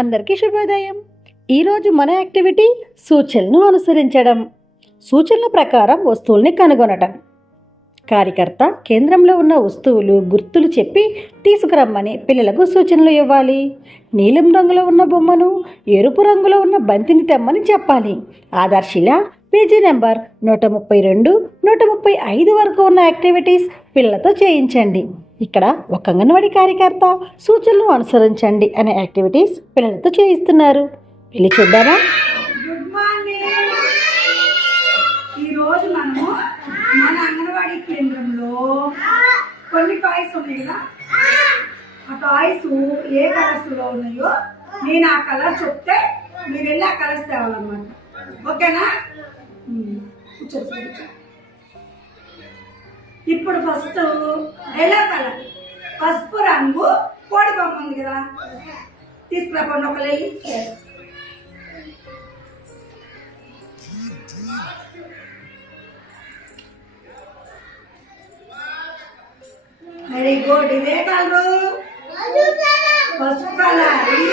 అందరికీ శుభోదయం. ఈరోజు మన యాక్టివిటీ సూచనలను అనుసరించడం. సూచనల ప్రకారం వస్తువుల్ని కనుగొనటం. కార్యకర్త కేంద్రంలో ఉన్న వస్తువులు గుర్తులు చెప్పి తీసుకురమ్మని పిల్లలకు సూచనలు ఇవ్వాలి. నీలం రంగులో ఉన్న బొమ్మను ఎరుపు రంగులో ఉన్న బంతిని తెమ్మని చెప్పాలి. ఆదర్శిలా పేజీ నెంబర్ 132, 135 వరకు ఉన్న యాక్టివిటీస్ పిల్లలతో చేయించండి. ఇక్కడ ఒక అంగన్వాడీ కార్యకర్త సూచనలు అనుసరించండి అనే యాక్టివిటీస్ పిల్లలతో చేయిస్తున్నారు. వెళ్ళి చూద్దామా? Good morning. ఈరోజు మనము మన అంగన్వాడీ కేంద్రంలో కొన్ని టాయ్స్ ఉన్నాయి కదా, ఆ టాయ్స్ ఏ కలర్స్లో ఉన్నాయో నేను ఆ కలర్ చెప్తే మీరు వెళ్ళి ఆ కలర్స్ తేవాలన్నమాట. ఓకేనా? ఇప్పుడు ఫస్ట్ ఎల్లో కలర్ పసుపు రంగు కోడి బొమ్మ ఉంది కదా, తీసుకురాపండి ఒక వెళ్ళి. Very good. ఇదే కలరు పసుపు కలర్. Very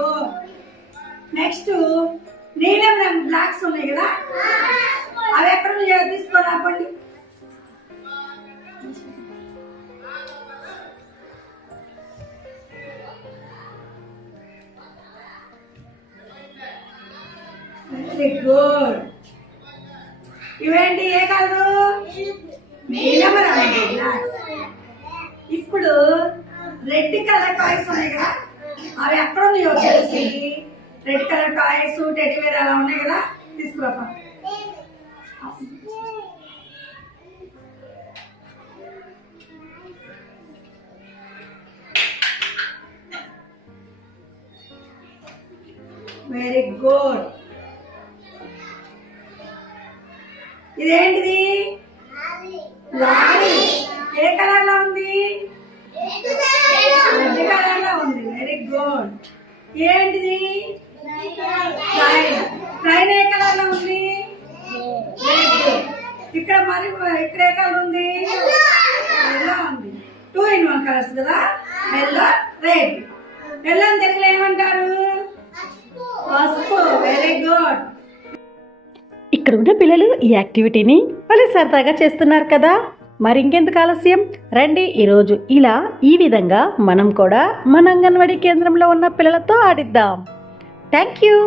good. నెక్స్ట్ నీలం రంగు బ్లాక్స్ ఉన్నాయి కదా, అవి ఎక్కడ తీసుకొని రాపండి. Very good. ఇవేంటి ఏ కలరు? నీలం రంగు బ్లాక్. ఇప్పుడు రెడ్ కలర్ టాయ్స్ ఉన్నాయి కదా, అవి ఎక్కడ ఉన్నాయో తెలిసి రెడ్ కలర్ టాయ్స్ టెడ్డీవేర్ అలా ఉన్నాయి కదా, తీసుకురాపా. Very good. ఇదేంటిది? లారీ. ఏ కలర్ లో ఉంది? రెడ్ కలర్ లో ఉంది. Very good. ఏంటిది? ట్రైన్. ట్రైన్ ఏ కలర్ లో ఉంది? ఇక్కడ మరి ఇక్కడ ఏ కలర్ ఉంది? ఎల్లో ఉంది. 2 in 1 కలర్స్ కదా, ఎల్లో రెడ్. ఎల్లో అని తెలుగులో ఏమంటారు? పసుపు. Very good. ఇక్కడ ఉన్న పిల్లలు ఈ యాక్టివిటీని భలే సరదాగా చేస్తున్నారు కదా. మరి ఇంకెందుకు ఆలస్యం, రండి ఈరోజు ఈ విధంగా మనం కూడా మన అంగన్వాడీ కేంద్రంలో ఉన్న పిల్లలతో ఆడిద్దాం. Thank you.